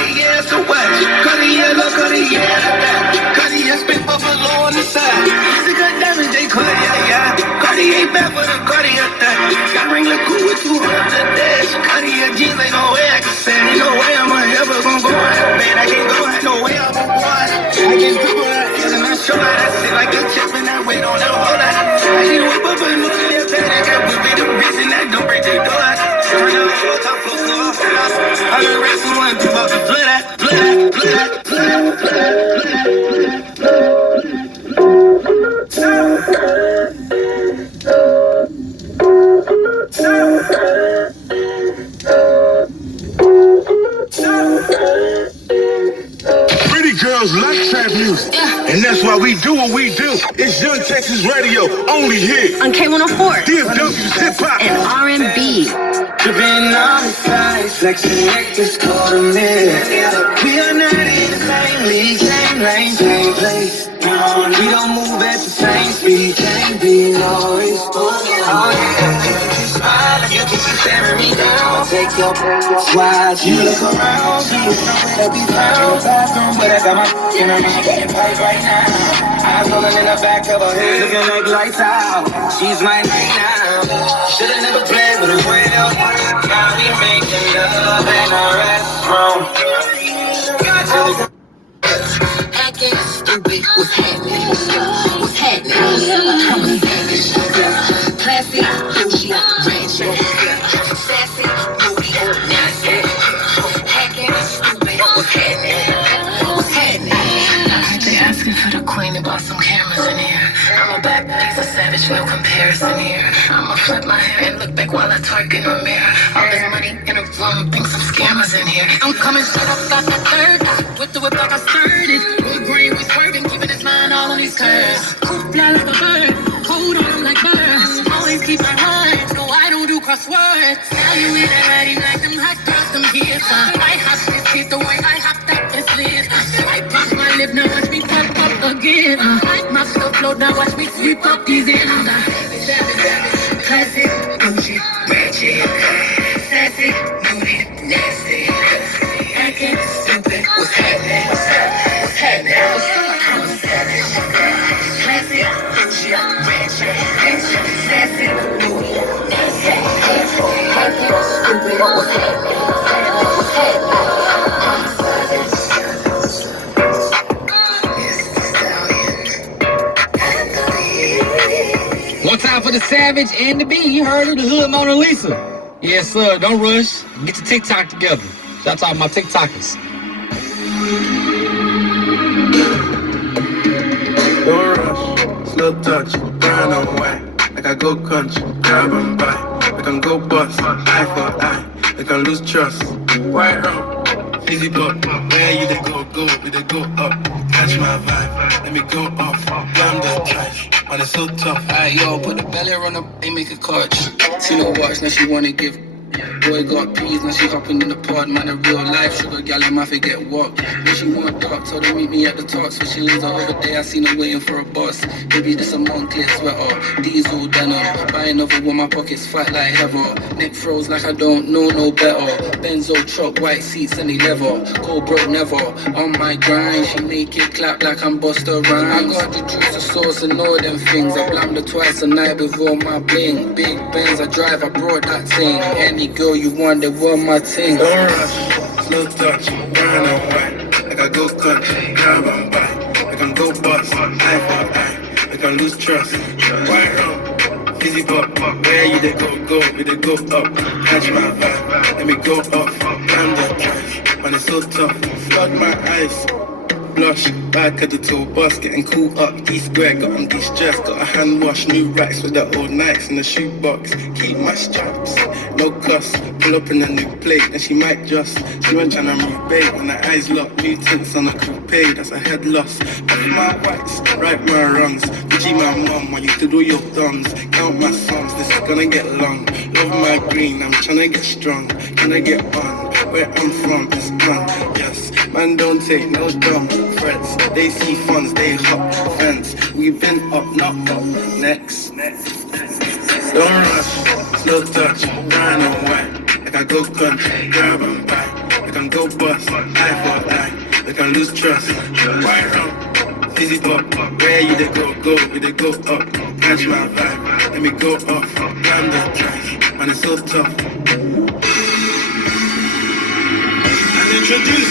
Cartier, so what? Cartier, look, Cartier, Cartier, spit buffalo on the side. It's a good damage, they Cartier, yeah. Cartier bad for the Cartier thing. Got ring look cool with 200 a day. Cartier jeans, ain't no way I can say. Ain't no way I'm ever gonna go on that bed. I can't go, ain't no way I'm gonna go on. I just grip on that ass and I show her that shit like a chip and that weight on that whole lot. I just whip up a nuclear pad, I got whip it, the bitch and that don't break their door. Turn up, full top, full floor. I been racing one, two about to flood that, flood that, flood that, flood that, flood that, flood that. Pretty girls like trap music, and that's why we do what we do. It's Young Texas Radio, only here on K104, DFW's hip hop and R&B. Dripping on the side, flexing like this quarter mid. We are not in the same league, same lane, same place. No, we don't move at the same speed, can't be always. Oh yeah. You keep staring me down. Take your watch. You look around. See you somewhere to be found. Bathroom, but I got my in her mouth getting piped right now. Eyes rolling in the back of her head, looking like lights out. She's my night now. Should've never played with a whale. Now we making love in a restaurant. Acting stupid, what's happening? What's happening? I'm a savage. Classy, bougie, ratchet. Sassy, moody, nasty. Hacking, stupid, what's happening? What's happening? They asking for the queen and bought some cameras in here. I'm a bad piece of savage, no comparison here. I'ma flip my hair and look back while I twerk in the mirror. All this money in a room, think some scammers in here. I'm coming straight up like the third. With the whip like I started. Wood grain, we swerving, keeping his mind all on these curves. Cool fly like a bird, hold on him like birds. Always keep my heart, no I don't do crosswords. Now you in that ready like them hot girls, them kids. I hop this kid the way I hopped up this list. I pop my lip, now watch me pop up again. Like my stuff float, now watch me sweep up these ends. Savage, classic, bougie, ratchet. Sassy, moody, nasty. Acting stupid, what's happening? What's happening? I'm a savage. Classy, bougie, ratchet. Sassy, moody, nasty. Acting stupid, what's happening? What's happening? I'm a savage. One time for the Savage and the B. You heard her, the Hood Mona Lisa. Yes, sir. Don't rush. Get your TikTok together. Shout out to my TikTokers. Don't rush, slow touch, brown and white. Like I go country, grab and buy. Like I'm go bust, eye for eye. Like I lose trust. White rum, easy buck. Where you they go, we they go up. Catch my vibe, let me go off. Damn the trash, man it's so tough. Alright, yo, put the belly on her, they make a clutch. See no watch, now she wanna give. Boy got peas, now she hopping in the pod. Man, a real life sugar gal, I might forget what. When she want dark, told her meet me at the top. Switching lanes the other day, I seen her waiting for a bus. Baby, this a Moncler sweater, diesel denim. Buy another one, my pockets fat like heather. Neck froze like I don't know no better. Benzo truck, white seats and they leather. Go broke never, on my grind. She make it clap like I'm Busta Rhymes. I got the juice, the sauce and all them things. I blammed her twice a night before my bling. Big Benz I drive, I brought that thing. Any girl you want, they want my thing. Don't rush, slow touch, brown and white. Like I go country, grab and buy. Like I'm go bust, eye for eye. Like I lose trust. White rum, easy buck. Where you they go, we they go up. Catch my vibe, let me go off. Damn the trash, man it's so tough. Flood my eyes. Blush, back at the tour bus, getting cool up. D-square, got on de-stress, got a hand wash, new racks with the old Nikes in the shoebox. Keep my straps, no cuss. Pull up in a new plate, and she might just. She went tryna move bait, when her eyes locked. New tints on a coupe, that's a head loss. Off my whites, right my wrongs. Gucci my mum, want you to do your thumbs. Count my sums, this is gonna get long. Love my green, I'm tryna get strong. Can I get on? Where I'm from, it's on, yes. Man don't take no dumb threats. They see funds, they hop fence. We've been up, not up. Next. Don't rush, slow touch, brown and white. Like I go country, grab and buy. Like can go bust, eye for eye, we can lose trust. Right round, fizzy pop, where you they go up, catch my vibe, let me go off, damn the tracks, man it's so tough. And introduce